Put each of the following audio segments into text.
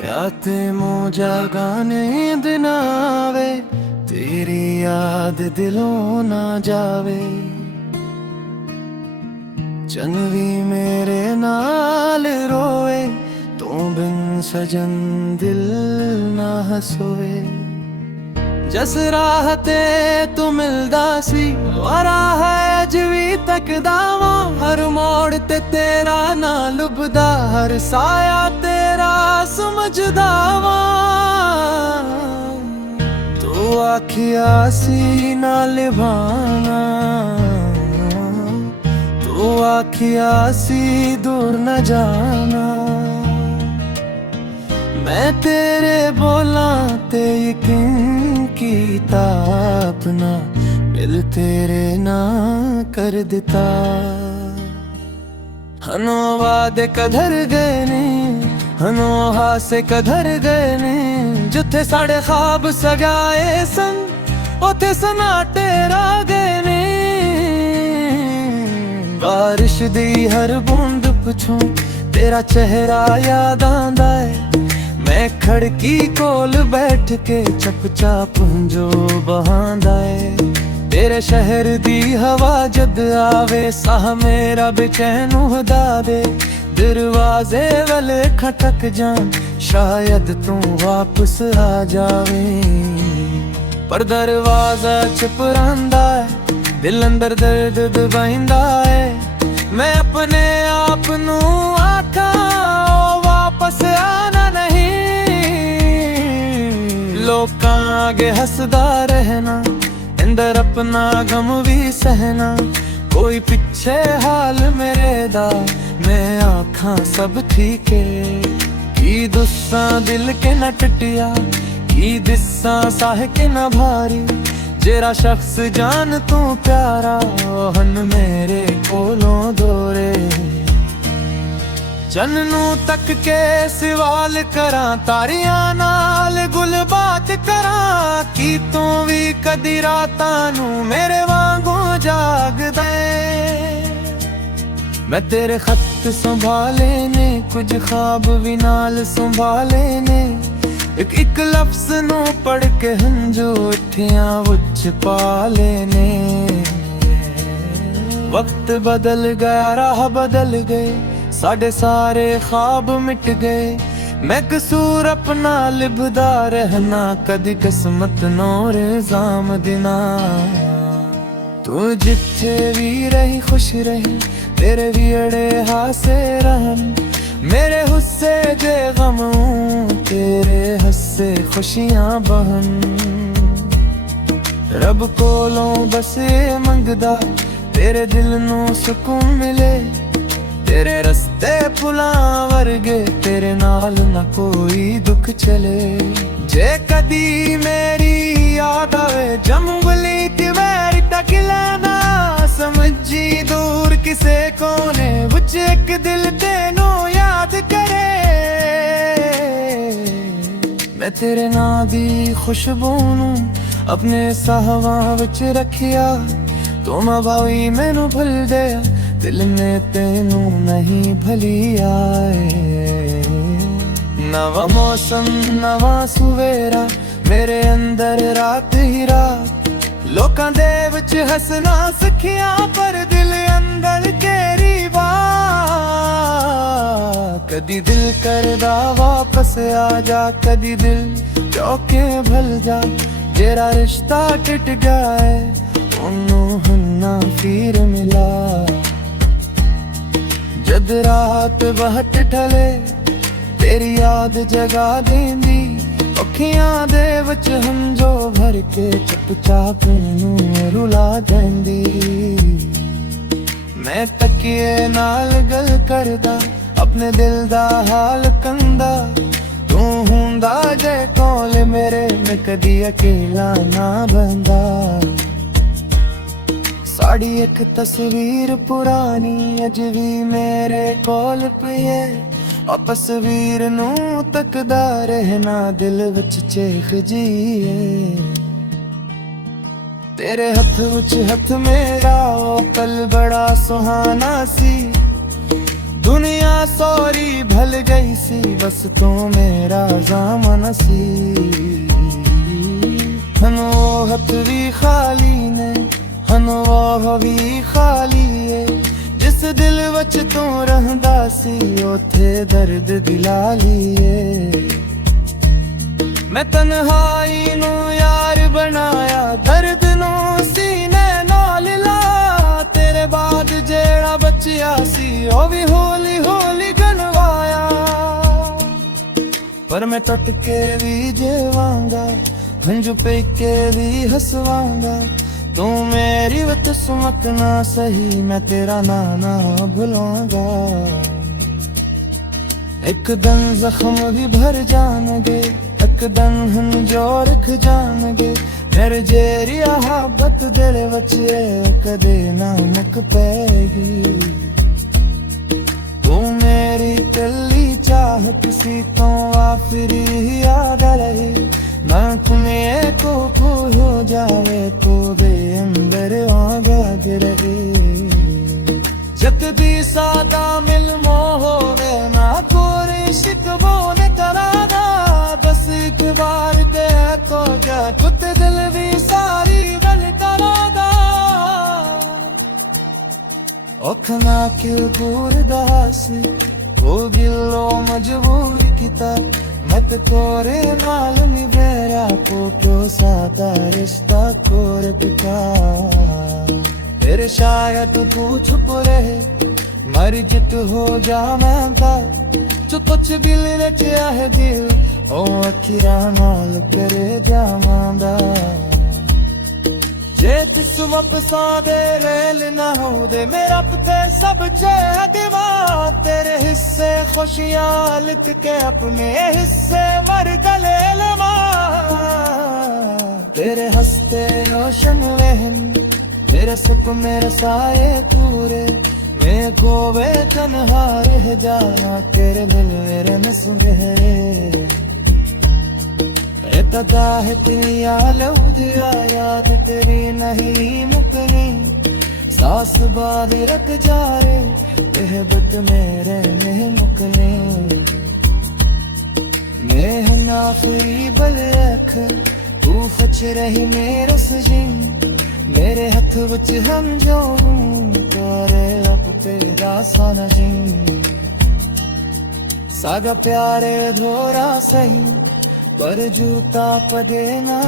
रात मुँह जागा नींद ना आवे, तेरी याद दिलों ना जावे। चनवी मेरे नाल रोए, तू बिन सजन दिल ना हसोए। जस राह ते तू मिलदा सी, राह अज भी तकदा वां। हर मोड़ ते तेरा ना लुभदा, हर साया तेरा समझदा वां। तू आखिया सी ना निभाना, तू आखिया सी दूर न जाना। मैं तेरे बोला ते यकीन कीता अपना, दिल तेरे ना कर दिता। हनो वादे कधर गए ने, हनो हासे कधर गए ने। जिथे साढ़े ख्वाब सजाए सन, उथे सन्नाटे रह गए ने। बारिश दी हर बूंद पिछों तेरा चेहरा याद आंदा है। मैं खड़की कोल बैठ के चुपचाप जो बहांदा है। तेरे शहर दी हवा जद आवे, साह मेरा बेचैन होदा दे। दरवाजे वाले खटक जान, शायद तू वापस आ जावे। पर दरवाजा चुप रहिंदा है, दिल अंदर दर्द दबाइंदा है। मैं अपने आप नू आखा वापस आना नहीं। लोकां आगे हसदा रहना, अंदर अपना गम भी सहना। कोई पिछे हाल मेरे दा, मैं आखा सब ठीक है। की दुस्सा दिल के न टटिया, की दिस्सा साह के न भारी। जेरा शख्स जान तू प्यारा, हन मेरे कोलों दोरे। चन्नू तक के सवाल करा, तारियां नाल गुल बात करा। की तू भी कदी रातां नू मेरे वांगू जागदा है। मैं तेरे खत संभाले ने, कुछ ख्वाब भी नाल संभाले ने। एक एक लफ्ज नू पढ़ के हंजू उठियां उच पा लेने। वक्त बदल गया, राह बदल गए, साढ़े सारे ख्वाब मिट गए। मैं कसूर अपना लिभदा रहना, कदी किस्मत नौर इल्जाम दिना। तू जिथे भी रही खुश रही, तेरे भी अड़े हासे रहन। मेरे हुस्से जे गम, तेरे हस्से खुशियां बहन। रब कोलों बस ये मंगदा, तेरे दिल नू सुकून मिले। तेरे रस्ते पुलां वर्गे, तेरे नाल ना कोई दुख चले। जे कदी मेरी याद आवे, जंगली तिवेरी तक लेना। समझी दूर किसे कोने विच एक दिल तेनू याद करे। मैं तेरे नां दी खुशबू नू अपने साहवां विच रखिया। तू मां भावी मैनू भुल गया, दिल में तेनू नहीं भली आए। नवा मौसम नवा सुवेरा, मेरे अंदर रात ही रात। लोकां दे विच हसना सिखिया, पर दिल अंदर तेरी बात। कदी दिल करदा वापस आ जा, कदी दिल चौके भल जा। जेरा रिश्ता टूट गया है, ओनू हन्ना फिर मिला। जद रात बहट ठले, तेरी याद जगा देंदी। अखियां दे विच हंजो भर के चुपचाप नू रुला देंदी। मैं तकिए नाल गल करदा, अपने दिल दा हाल कंदा। तू हुंदा जे कोल मेरे, मैं कदी अकेला ना बंदा। साड़ी एक तस्वीर पुरानी अज भी मेरे कोल पई है। तस्वीर नू तकदा रहना, दिल विच चेख जी है। तेरे हथ विच हथ मेरा, ओ पल बड़ा सुहाना सी। दुनिया सॉरी भल गई सी, बस तू मेरा ज़ामन सी। हन वो हथ भी खाली ने, हन वो भी खाली है, जिस दिल वच तू रहंदा सी उथे दर्द दिला लिए। मैं तन्हाई नू यार बनाया, दर्द नू सीने नाल ला। तेरे बाद जेड़ा बचिया सी ओ भी हौली हौली गनवाया। पर मैं टुट के भी जेवांगा, हंजू पे के भी हसवांगा। तू मेरी वत सुमक ना सही, मैं तेरा नाना भुलाऊंगा। एक दिन जख्म भी भर जाएंगे, एक दिन हम जो रख जाएंगे। मेरे जेरी मोहब्बत दिल बचे कदे ना मुक पैगी। तू मेरी कली चाहत सी तो आखिरी याद रही। ना तुम्हें को हो जावे तो दे अंदर आगा गिरे। जत दी सादा मिल मोहे ना कोई शिकवो ने करादा। बस एक बार दे तो क्या कुत दिल भी सारी गल करादा। औखना क्यों दूर दासी वो गिलो मजबूरी किता। मत तोरे नाल निभेरा को क्यों सादा रिश्ता कोर पिका। तेरे शायद तू छुप रहे, मर जित हो जा मैं जो कुछ दिल रचा है दिल ओ अखिरा नाल करे जावांदा। जे तिस वापसा दे रेल ना हो दे मेरा पते सब चह दिवा। तेरे हिस्से खुशियां लिख के अपने हिस्से मर गले लमा। तेरे हंसते रोशन वहन, तेरे सुख मेरे साए तूरे। मैं को वे तन्हा रह जाया, तेरे दिल मेरे न सुनहरे। तदा है तेरी आलौदिया, याद तेरी नहीं मुकनी। सास बाद रख जा रे मोहब्बत मेरे में मुकनी। मैं नाफरी बल रख तू फच रही मेरे सजीन। मेरे हथ विच हम जो तोरे अप तेरा साना जी। सागा प्यारे धोरा सही पर जूता पदेना।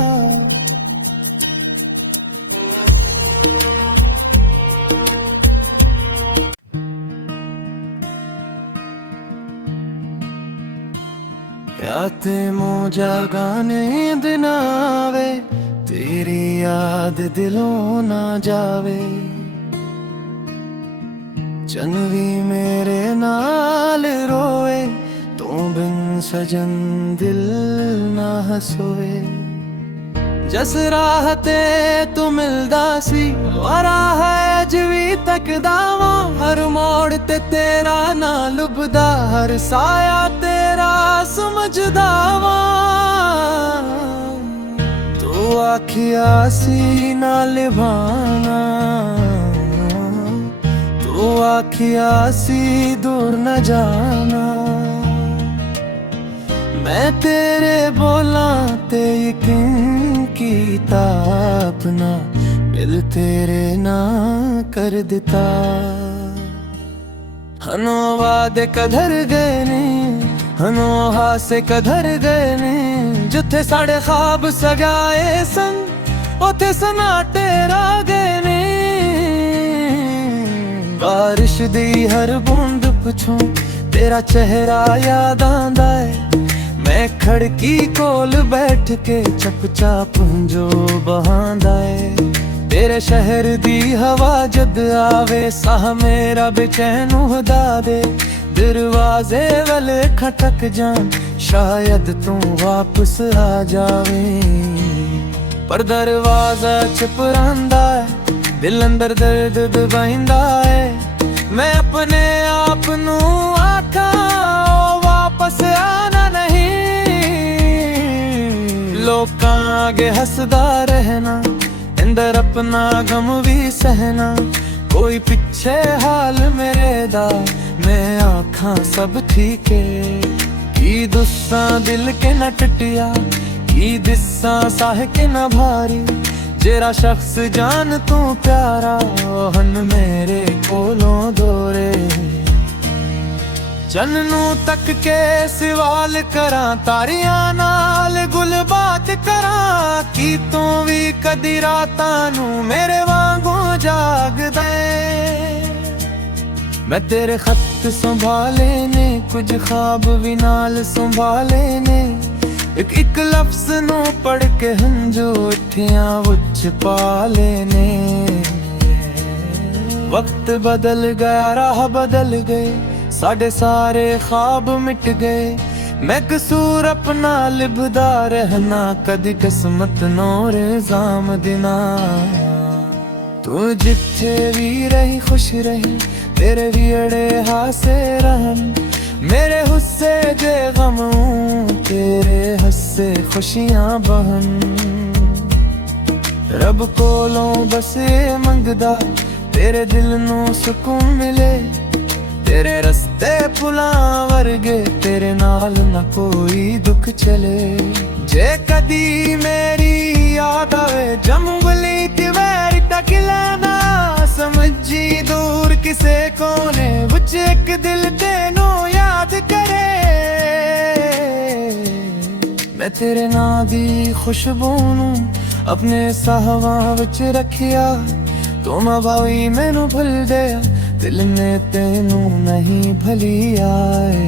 याते मोजा गाने दिन आवे, तेरी याद दिलों ना जावे। चनवी मेरे नाल रोए, तू बिन सजन दिल ना हसोए। जस राह ते तू मिलदा सी राह जवी तकदा वां। हर मोड़ ते तेरा ना लुभदा, हर साया तेरा समझदा वां। तू आखिया सी ना निभाना, तू आखिया सी दूर न जाना। मैं तेरे बोला ते यकीन कीता अपना, दिल तेरे ना कर दिता। हनो वादे कधर गए ने, हनो हासे कधर गए ने। जिथे साढ़े ख्वाब सजाए सन उथे सन्नाटे रह गए ने। बारिश दी हर बूंद पिछों तेरा चेहरा याद आंदा है। मैं खड़की कोल बैठ के चुपचाप जो बहांदा है। तेरे शहर दी हवा जद आवे, साह मेरा बेचैन हुदा दे। दरवाजे वाले खटक जान, शायद तू वापस आ जावे। पर दरवाजा चुप रहिंदा है, दिल अंदर दर्द दबाइंदा है। मैं अपने आप नू आखा वापस आना नहीं। लोकां आगे हसदा रहना, अंदर अपना गम भी सहना। कोई पिछे हाल मेरे दा मैं देखा सब ठीक है की दुस्सा दिल के न टटिया की दिस्सा साह के न भारी जेरा शख्स जान तू प्यारा हन मेरे कोलों दोरे चन्नू तक के सवाल करा तारियां नाल गुल बात करा की तू भी कदी रातां नू मेरे वांगू जागदा मैं तेरे खत संभाले ने कुछ ख्वाब भी नाल संभाले ने एक लफ्ज नू पढ़ के हंजू उठिया उच पा लेने वक्त बदल गया राह बदल गए साढ़े सारे ख्वाब मिट गए मैं कसूर अपना लिभदा रहना कदी किस्मत नोर जाम दिना तू जिथे भी रही खुश रही तेरे भी अड़े हासे रहन मेरे हुस्से जे गम तेरे हस्से खुशियां बहन रब कोलों बस ये मंगदा तेरे दिल नू सुकून मिले तेरे रस्ते पुलां वर्गे तेरे नाल ना कोई दुख चले जे कदी मेरी याद आवे जंगली तिवेरी तक लेना समझी दूर किसे कोने विच एक दिल तेनू याद करे मैं तेरे नां दी खुशबू नू अपने साहवां विच रखिया तू ना भावी मैनू भुल गया दिल ने तेनू नहीं भली आए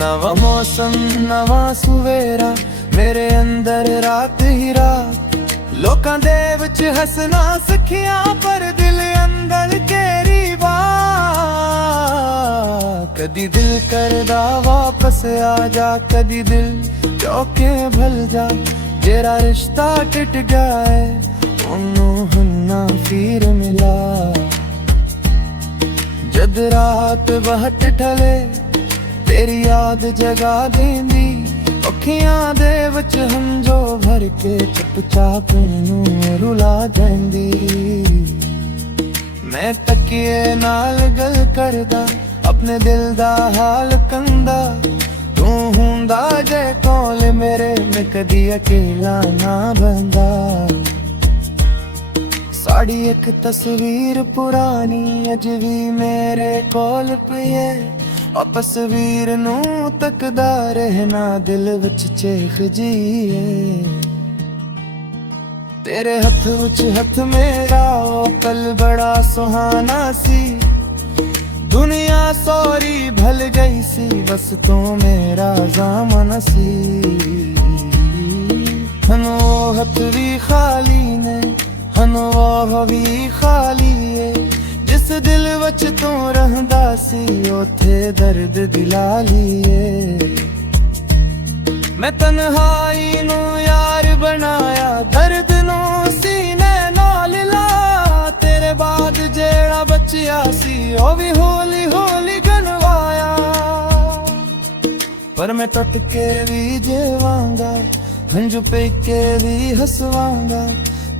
नवा मौसम नवा सुवेरा मेरे अंदर रात ही रात लोकां दे विच हसना सिखिया पर दिल अंदर तेरी बात कदी दिल करदा वापस आ जा कदी दिल चौके भल जा जेरा रिश्ता टूट गया है ओनू हुन्ना फिर मिला जद रात बहट ढले तेरी याद जगा देंदी अखियां दे विच हंजो भर के चुपचाप नू रुला देंदी मैं तकिए नाल गल करदा अपने दिल दा हाल कंदा तू हुंदा जे कोल मेरे मैं कदी अकेला ना बंदा साड़ी एक तस्वीर पुरानी अज भी मेरे कोल पई है और तस्वीर नू तकदा रहना दिल विच चेख जी है तेरे हथ विच हथ मेरा ओ पल बड़ा सुहाना सी दुनिया सॉरी भल गई सी बस तू मेरा ज़माना सी हनो हथ भी खाली ने हनो वो भी खाली है जिस दिल विच तू रहंदा सी ओथे दर्द दिला लिए मैं तन्हाई नू यार बनाया दर्द नू सीने नाल ला तेरे बाद जेड़ा बचिया सी ओ भी हौली हौली गनवाया पर मैं टुट के भी जेवांगा हंजू पे के भी हसवांगा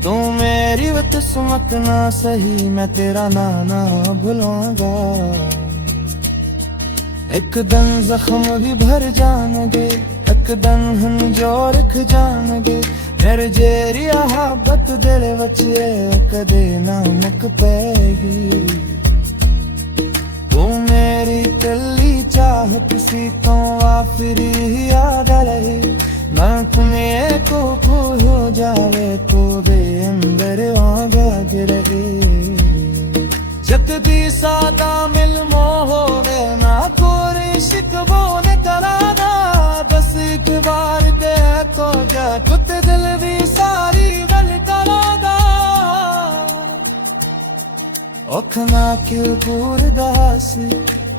तू मेरी वत सुमक ना सही मैं तेरा नाना भुलाऊंगा एक दिन जख्म भी भर जाएंगे एक दिन हंजो रख जाएंगे मेरे जेरी मोहब्बत दिल बचे कदे ना मुक पैगी तू मेरी कली चाहत सी तो आखिरी याद रही मैं तुम्हें को हो जावे तो दे अंदर आगा गिरे जत दी सादा मिल मोहे ना कोई शिकवो ने कराना बस एक बार दे तो जा कुत दिल भी सारी गल कराना औखना क्यों पूर दासी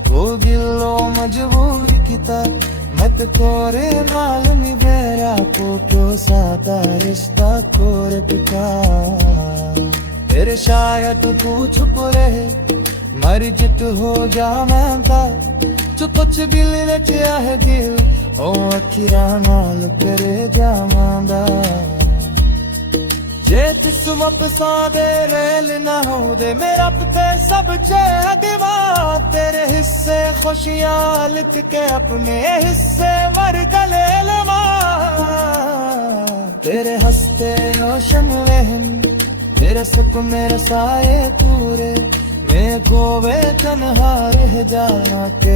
वो गिलो मजबूर किता मत कोरे नाल निभेरा को सादा रिश्ता कोर पिता तेरे शायद तू छुप रहे मर जित हो जा मैं जो कुछ दिल रचा है दिल ओ अखिरा नाल करे जावांदा जे जिस्म पसा दे रेल ना हो दे मेरा पते सब छे दीवार तेरे हिस्से खुशियाँ लिख के अपने हिस्से मर गले लमा तेरे हंसते रोशन वहन तेरे सुख मेरे साए पूरे मैं गोवे तन्हा रह जा के